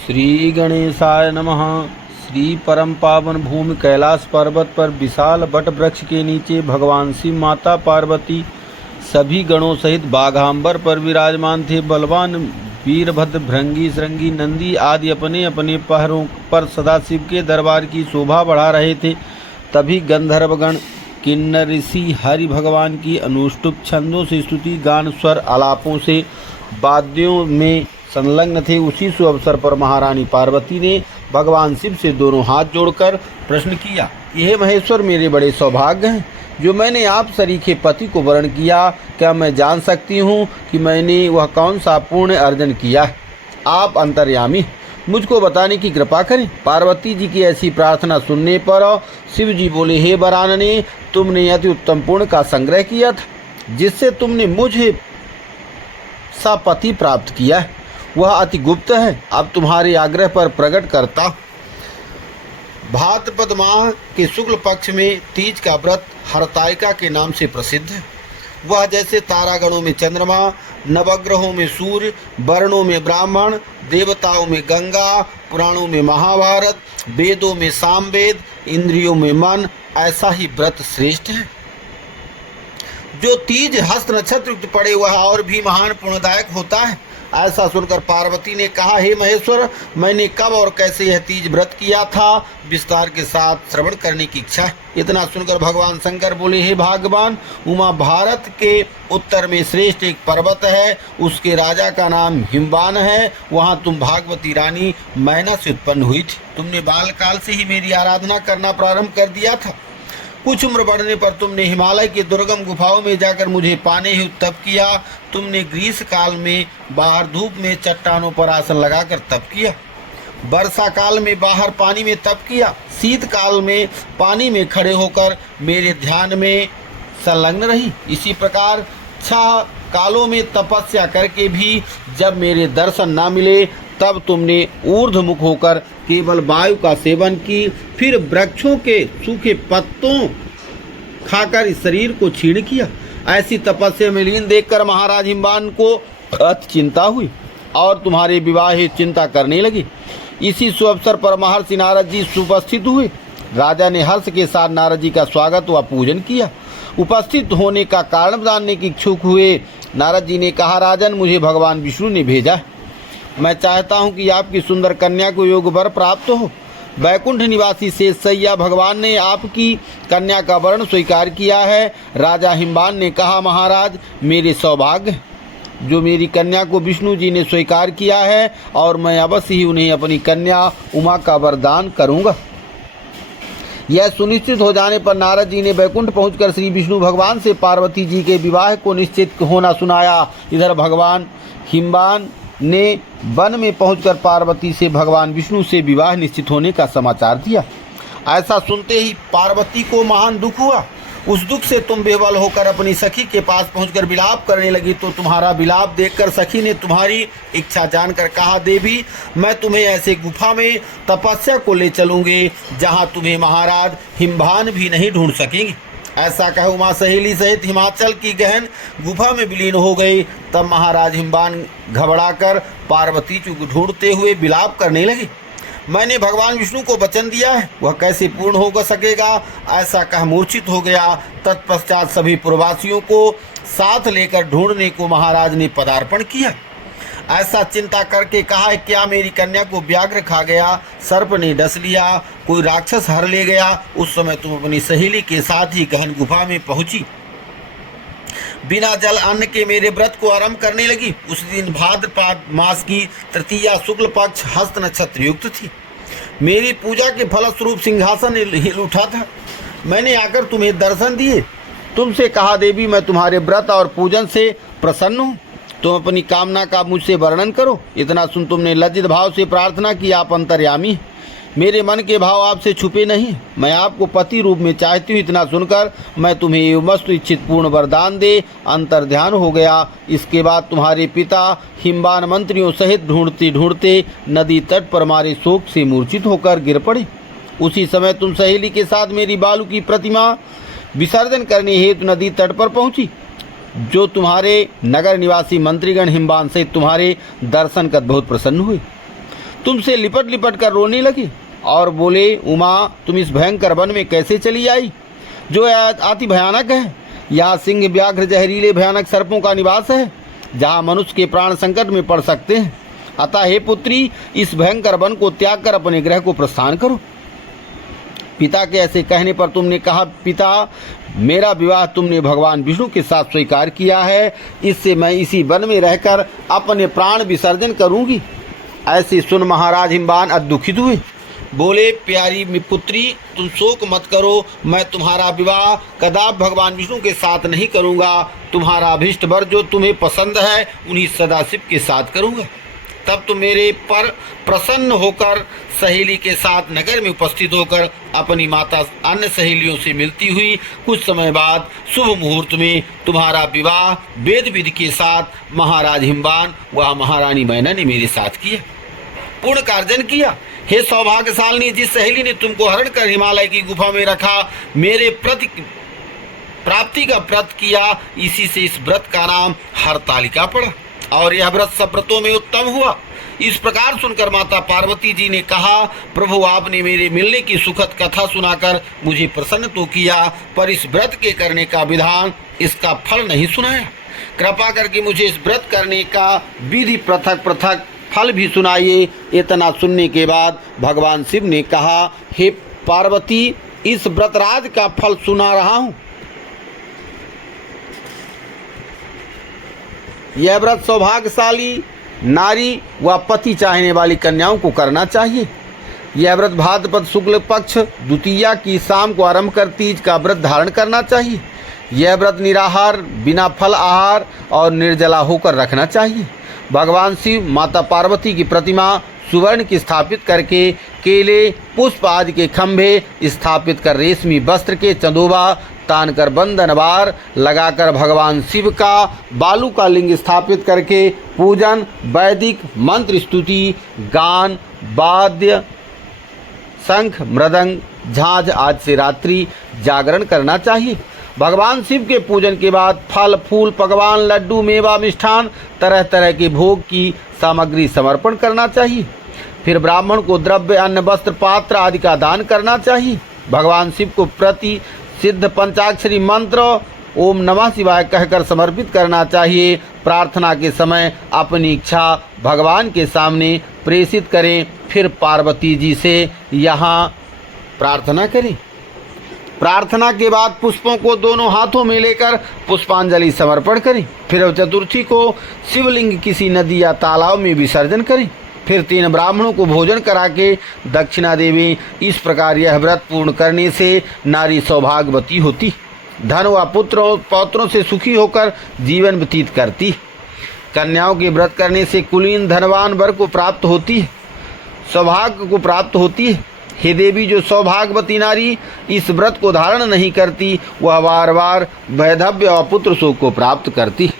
श्री गणेशाय नमः। श्री परम पावन भूमि कैलाश पर्वत पर विशाल बट वृक्ष के नीचे भगवान शिव, माता पार्वती सभी गणों सहित बाघांबर पर विराजमान थे। बलवान वीरभद्र, भृंगी, श्रृंगी, नंदी आदि अपने अपने पहरों पर सदाशिव के दरबार की शोभा बढ़ा रहे थे। तभी गंधर्वगण, किन्नर ऋषि हरि भगवान की अनुष्टुप छंदों से स्तुति, गान, स्वर आलापों से वाद्यों में संलग्न थे। उसी शुभ अवसर पर महारानी पार्वती ने भगवान शिव से दोनों हाथ जोड़कर प्रश्न किया, यह महेश्वर मेरे बड़े सौभाग्य हैं जो मैंने आप सरीखे पति को वरण किया। क्या मैं जान सकती हूँ कि मैंने वह कौन सा पुण्य अर्जन किया है? आप अंतर्यामी, मुझको बताने की कृपा करें। पार्वती जी की ऐसी प्रार्थना सुनने पर शिव जी बोले, हे वरानने, तुमने अति उत्तम पुण्य का संग्रह किया था जिससे तुमने मुझे सा पति प्राप्त किया है। वह अति गुप्त है। अब तुम्हारे आग्रह पर प्रकट करता हूं। भाद्रपद माह के शुक्ल पक्ष में तीज का व्रत हरतालिका के नाम से प्रसिद्ध है। वह जैसे तारागणों में चंद्रमा, नवग्रहों में सूर्य, वर्णों में ब्राह्मण, देवताओं में गंगा, पुराणों में महाभारत, वेदों में सामवेद, इंद्रियों में मन, ऐसा ही व्रत श्रेष्ठ है। जो तीज हस्त नक्षत्र युक्त पड़े वह और भी महान पुण्यदायक होता है। ऐसा सुनकर पार्वती ने कहा, हे महेश्वर, मैंने कब और कैसे यह तीज व्रत किया था, विस्तार के साथ श्रवण करने की इच्छा है। इतना सुनकर भगवान शंकर बोले, हे भाग्यवान, उमा भारत के उत्तर में श्रेष्ठ एक पर्वत है, उसके राजा का नाम हिमवान है। वहाँ तुम भागवती रानी मैना से उत्पन्न हुई थी। तुमने बालकाल से ही मेरी आराधना करना प्रारंभ कर दिया था। कुछ उम्र बढ़ने पर तुमने हिमालय के दुर्गम गुफाओं में जाकर मुझे पाने ही तप किया। तुमने ग्रीष्म काल में बाहर धूप में चट्टानों पर आसन लगाकर तप किया। वर्षा काल में बाहर पानी में तप किया। शीतकाल में पानी में खड़े होकर मेरे ध्यान में संलग्न रही। इसी प्रकार 6 कालों में तपस्या करके भी जब मेरे दर्शन ना मिले तब तुमने ऊर्ध्वमुख होकर केवल वायु का सेवन की, फिर वृक्षों के सूखे पत्तों खाकर इस शरीर को क्षीण किया। ऐसी तपस्या में लीन देखकर महाराज हिमवान को अति चिंता हुई और तुम्हारे विवाह की चिंता करने लगी। इसी सुअवसर पर महर्षि नारद जी उपस्थित हुए। राजा ने हर्ष के साथ नारद जी का स्वागत व पूजन किया। उपस्थित होने का कारण जानने की इच्छुक हुए नारद जी ने कहा, राजन, मुझे भगवान विष्णु ने भेजा है। मैं चाहता हूं कि आपकी सुंदर कन्या को योग वर प्राप्त हो। वैकुंठ निवासी शेषशय्या भगवान ने आपकी कन्या का वर्ण स्वीकार किया है। राजा हिमवान ने कहा, महाराज, मेरे सौभाग्य जो मेरी कन्या को विष्णु जी ने स्वीकार किया है और मैं अवश्य ही उन्हें अपनी कन्या उमा का वरदान करूंगा। यह सुनिश्चित हो जाने पर नारद जी ने वैकुंठ पहुंचकर श्री विष्णु भगवान से पार्वती जी के विवाह को निश्चित होना सुनाया। इधर भगवान हिमवान ने वन में पहुंचकर पार्वती से भगवान विष्णु से विवाह निश्चित होने का समाचार दिया। ऐसा सुनते ही पार्वती को महान दुख हुआ। उस दुख से तुम बेबल होकर अपनी सखी के पास पहुंचकर विलाप करने लगी। तो तुम्हारा विलाप देखकर सखी ने तुम्हारी इच्छा जानकर कहा, देवी, मैं तुम्हें ऐसे गुफा में तपस्या को ले चलूंगी जहां तुम्हें महाराज हिमवान भी नहीं ढूंढ सकेंगे। ऐसा कह उमा सहेली सहित हिमाचल की गहन गुफा में विलीन हो गई। तब महाराज हिमवान घबराकर पार्वती को ढूंढते हुए विलाप करने लगे। मैंने भगवान विष्णु को वचन दिया है, वह कैसे पूर्ण हो सकेगा? ऐसा कह मूर्छित हो गया। तत्पश्चात सभी प्रवासियों को साथ लेकर ढूंढने को महाराज ने पदार्पण किया। ऐसा चिंता करके कहा, क्या मेरी कन्या को व्याघ्र खा गया, सर्प ने डस लिया, कोई राक्षस हर ले गया? उस समय तुम अपनी सहेली के साथ ही गहन गुफा में पहुंची। बिना जल अन्न के मेरे व्रत को आरंभ करने लगी। उस दिन भाद्रपद मास की तृतीया शुक्ल पक्ष हस्त नक्षत्र युक्त थी। मेरी पूजा के फलस्वरूप सिंहासन हिल उठा था। मैंने आकर तुम्हें दर्शन दिए। तुमसे कहा, देवी, मैं तुम्हारे व्रत और पूजन से प्रसन्न हूँ। तुम अपनी कामना का मुझसे वर्णन करो। इतना सुन तुमने लज्जित भाव से प्रार्थना की, आप अंतर्यामी। मेरे मन के भाव आपसे छुपे नहीं। मैं आपको पति रूप में चाहती हूँ। इतना सुनकर मैं तुम्हें एवमस्तु इच्छित पूर्ण वरदान दे अंतर्ध्यान हो गया। इसके बाद तुम्हारे पिता हिमवान मंत्रियों सहित ढूंढते ढूंढते नदी तट पर हमारे शोक से मूर्छित होकर गिर पड़े। उसी समय तुम सहेली के साथ मेरी बालू की प्रतिमा विसर्जन करने हेतु नदी तट पर पहुंची। जो तुम्हारे नगर निवासी मंत्रीगण हिमवान से तुम्हारे दर्शन कर बहुत प्रसन्न हुए। तुमसे लिपट लिपट कर रोने लगी और बोले, उमा तुम इस भयंकर वन में कैसे चली आई जो अति भयानक है। यहाँ सिंह, व्याघ्र, जहरीले भयानक सर्पों का निवास है जहाँ मनुष्य के प्राण संकट में पड़ सकते हैं। अतः हे पुत्री, इस भयंकर वन को त्याग कर अपने गृह को प्रस्थान करो। पिता के ऐसे कहने पर तुमने कहा, पिता मेरा विवाह तुमने भगवान विष्णु के साथ स्वीकार किया है, इससे मैं इसी वन में रहकर अपने प्राण विसर्जन करूंगी। ऐसे सुन महाराज हिमवान दुखित हुए, बोले, प्यारी पुत्री तुम शोक मत करो, मैं तुम्हारा विवाह कदाप भगवान विष्णु के साथ नहीं करूंगा। तुम्हारा अभीष्ट वर जो तुम्हें पसंद है उन्हीं सदाशिव के साथ करूंगा। तब तुम मेरे पर प्रसन्न होकर सहेली के साथ नगर में उपस्थित होकर अपनी माता अन्य सहेलियों से मिलती हुई कुछ समय बाद शुभ मुहूर्त में तुम्हारा विवाह वेद विधि के साथ महाराज हिमवान व महारानी मैना ने मेरे साथ किया, पूर्ण कार्जन किया। हे सौभाग्यशालिनी, जिस सहेली ने तुमको हरण कर हिमालय की गुफा में रखा, मेरे प्राप्ति का व्रत किया, इसी से इस व्रत का नाम हरतालिका पड़ा और यह व्रत सब व्रतों में उत्तम हुआ। इस प्रकार सुनकर माता पार्वती जी ने कहा, प्रभु आपने मेरे मिलने की सुखद कथा सुनाकर मुझे प्रसन्न तो किया, पर इस व्रत के करने का विधान, इसका फल नहीं सुनाया। कृपा करके मुझे इस व्रत करने का विधि पृथक पृथक फल भी सुनाइए। इतना सुनने के बाद भगवान शिव ने कहा, हे पार्वती, इस व्रतराज का फल सुना रहा हूँ। यह व्रत सौभाग्यशाली नारी व पति चाहने वाली कन्याओं को करना चाहिए। यह व्रत भाद्रपद शुक्ल पक्ष द्वितीया की शाम को आरंभ कर तीज का व्रत धारण करना चाहिए। यह व्रत निराहार, बिना फल आहार और निर्जला होकर रखना चाहिए। भगवान शिव माता पार्वती की प्रतिमा सुवर्ण की स्थापित करके केले, पुष्प आदि के खंभे स्थापित कर रेशमी वस्त्र के चंदोबा तानकर बंधनवार लगाकर भगवान शिव का बालू का लिंग स्थापित करके पूजन, वैदिक मंत्र स्तुति, गान, वाद्य, शंख, मृदंग, झांझ आदि से रात्रि जागरण करना चाहिए। भगवान शिव के पूजन के बाद फल, फूल, पकवान, लड्डू, मेवा, मिष्ठान, तरह तरह के भोग की सामग्री समर्पण करना चाहिए। फिर ब्राह्मण को द्रव्य, अन्न, वस्त्र, पात्र आदि का दान करना चाहिए। भगवान शिव को प्रति सिद्ध पंचाक्षरी मंत्र ओम नमः शिवाय कहकर समर्पित करना चाहिए। प्रार्थना के समय अपनी इच्छा भगवान के सामने प्रेषित करें। फिर पार्वती जी से यहाँ प्रार्थना करें। प्रार्थना के बाद पुष्पों को दोनों हाथों में लेकर पुष्पांजलि समर्पण करें। फिर चतुर्थी को शिवलिंग किसी नदी या तालाब में विसर्जन करें। फिर 3 ब्राह्मणों को भोजन करा के दक्षिणा देवी। इस प्रकार यह व्रत पूर्ण करने से नारी सौभाग्यवती होती, धन व पुत्रों पौत्रों से सुखी होकर जीवन व्यतीत करती। कन्याओं के व्रत करने से कुलीन धनवान वर को प्राप्त होती है, सौभाग्य को प्राप्त होती है। हे देवी, जो सौभाग्यवती नारी इस व्रत को धारण नहीं करती, वह बार बार वैधव्य और पुत्र सुख को प्राप्त करती।